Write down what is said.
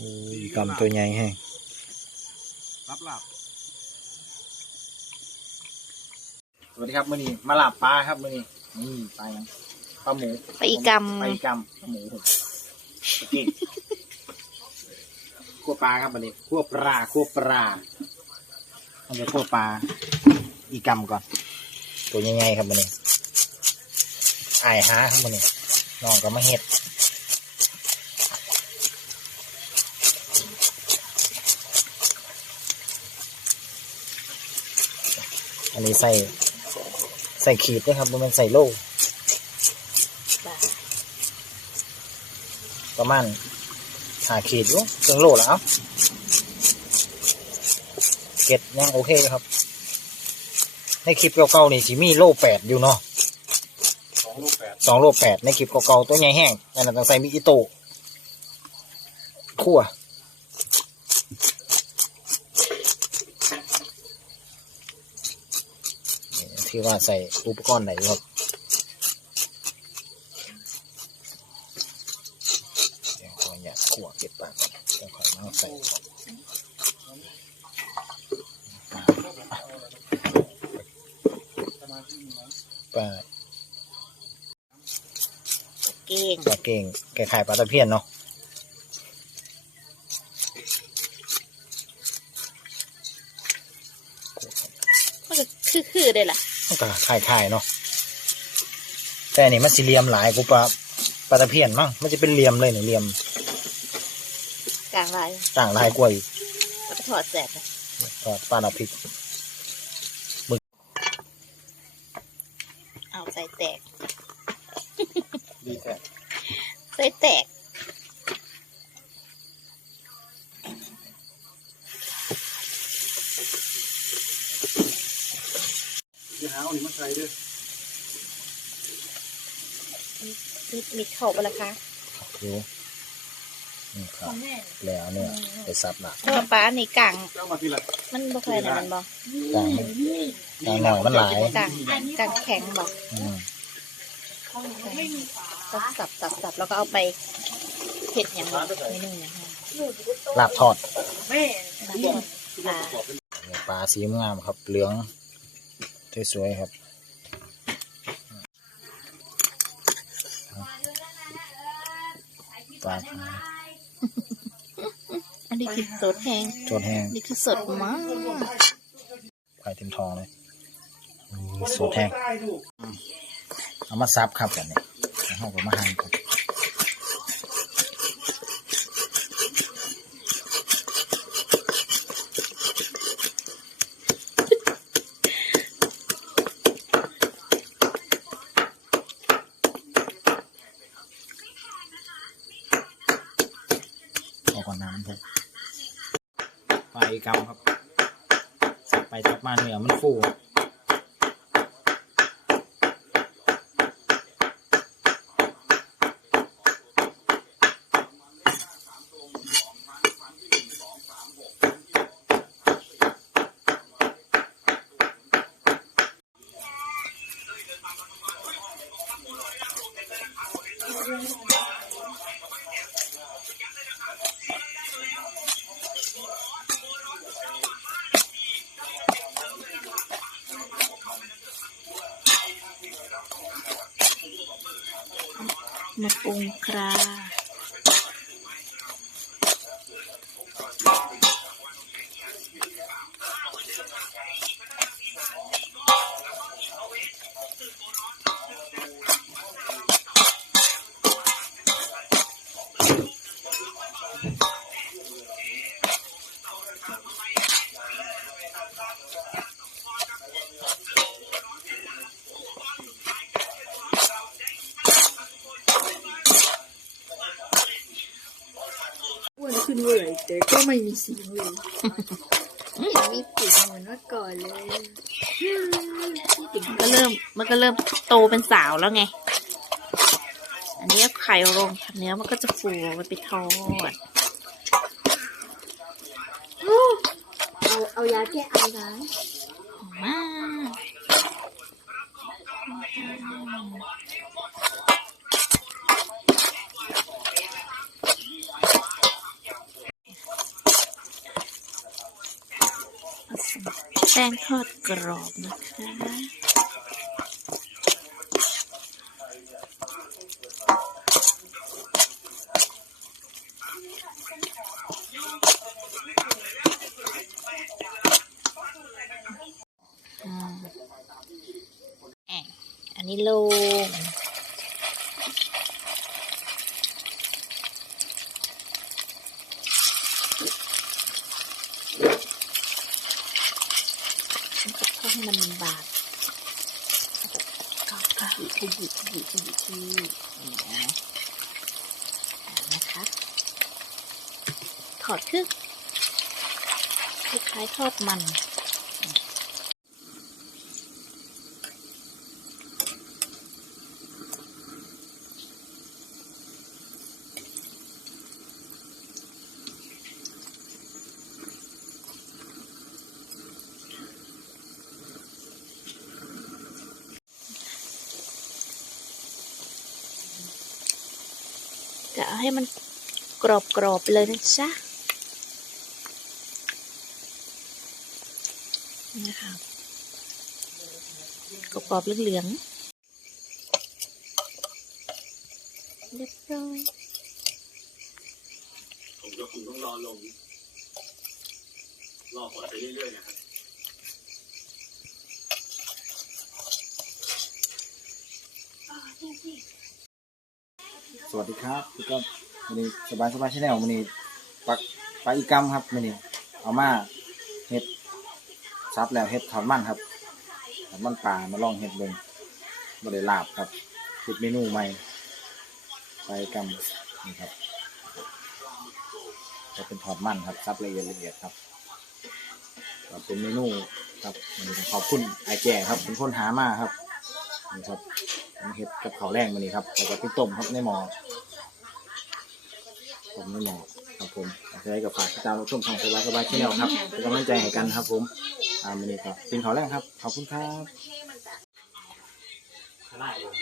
โอ้ยกำตัวใหญ่แฮงรับหลับสวัสดีครับมื่อนี้มาลาบปลาครับมื่อนี้นี่ปลายังปลาหมูไปอีกรรมปลาอีกรรมปลาหมูผมจริงคั่วปลาครับมื่อนี้คั่วปลาคั่วปลาต้องไปคั่วปลาอีกรรมก่อน ตัวใหญ่ๆครับมื่อนี้อายหาครับมื่อนี้น้องก็มาเห็ด อันนี้ใส่ใส่ขีดด้วยครับมันใส่โล่ประมาณหาขีดอยู่ถึงโลแล้วเอาเก็ดยังโอเคเลยครับ ในคลิปเก่าๆนี่สิมีโลแปดอยู่เนาะสองลูกแปดสองโลแปดในคลิปเก่าๆตัวใหญ่แห้งอันนั้นต้องใส่มิอิโตะคั่ว ที่ว่าใส่อุปกรณ์ไหนครับเดี๋ยวขออยากคั่วเก็บปากก่อนเดี๋ยวขอมาใส่ปลาเก่งปลาเก่งแกขายปลาตะเพียนเนาะก็คือคือได้ล่ะ มันก็ขายขายๆเนาะแต่อันนี่มันสีเหลี่ยมหลายกูปลาปลาตะเพียนมั้งมันจะเป็นเหลี่ยมเลยเนี่ยเหลี่ยมกลางลายต่างลายกว่าอีกแล้วก็ถอดแสบเลยทอดปลาดาพริกเอาใส่แตกดีแท้ ใส่แตก เดี๋ยวหาเอาหนิมาใส่ด้วยมีมีเข้าไปละคะดูนี่ครับแล้วเนี่ยไปซับหนักเพราะว่าปลานี่กลางเจ้ามาทีละมันบ่ค่อยนั่นมันบ่กลางมันกลางหน่อยมันหลายกลางกลางแข็งบ่อืมก็สับสับสับแล้วก็เอาไปเผ็ดอย่างนี้เมนูอย่างนี้ลาบทอดน้ำมันปลาเนี่ยปลาสีงามครับเหลือง สวยๆครับปลาพายอันนี้คือสดแห้งโจดแห้งนี่คือสดมากไข่เต็มทองเลยอืมสดแห้งเอามาซับครับแบบนี้แล้วเราก็มาหั่นครับเอาก่อนน้ำ ครับไปกำครับสับไปสับมาเหนือมันฟู มาปรุงครา เมื่อยแต่ก็ไม่มีสีเลยไม่มีสีเหมือนเมื่อก่อนเลยก็เริ่มมันก็เริ่มโตเป็นสาวแล้วไง อันนี้เอาไข่ลงเนื้อมันก็จะฟูมันไปทอดเอาเอายาแก้ไอนะมา กป้งทอดกรอบนะคะอ่าแอะอันนี้ลง ฉันจะทอด ให้มันบางก็ขยิบขยิบขยิบขยิบที่นะอ่นะคะ ถอดครึ่งคล้ายๆทอดมัน ให้มันกรอบๆไปเลยนะจ๊ะนี่นะคะกรอบๆเหลืองๆเรียบร้อยผมก็คงต้องรอลง รอผลไปเรื่อยๆนะครับ สวัสดีครับทุกคนวันนี้สบายสบายชาแนลวันนี้ปักปลาอีกัมครับวันนี้เอามาเห็ดซับแล้วเห็ดถอนมันครับถอนมันปลามาลองเห็ดเบิ่งบ่ได้ลาบครับคิดเมนูใหม่ปลาอีกัมนี่ครับจะเป็นถอดมันครับซับละเอียดละเอียดครับเป็นเมนูครับวันนี้ขอบคุณไอแก่ครับเป็นคนหามาครับนี่ครับ ผมเห็ดกับข้าวแรงมานี่ครับแล้วก็พี่ต้มครับในหม้อต้มในหม้อครับผมใช้กับฝากติดตามรับชมทางสบายสบายชแนลครับเป็นกำลังใจให้กันครับ ผมตามานี่ครับเป็นข้าวแรงครับขอบคุณครับขนาดเลย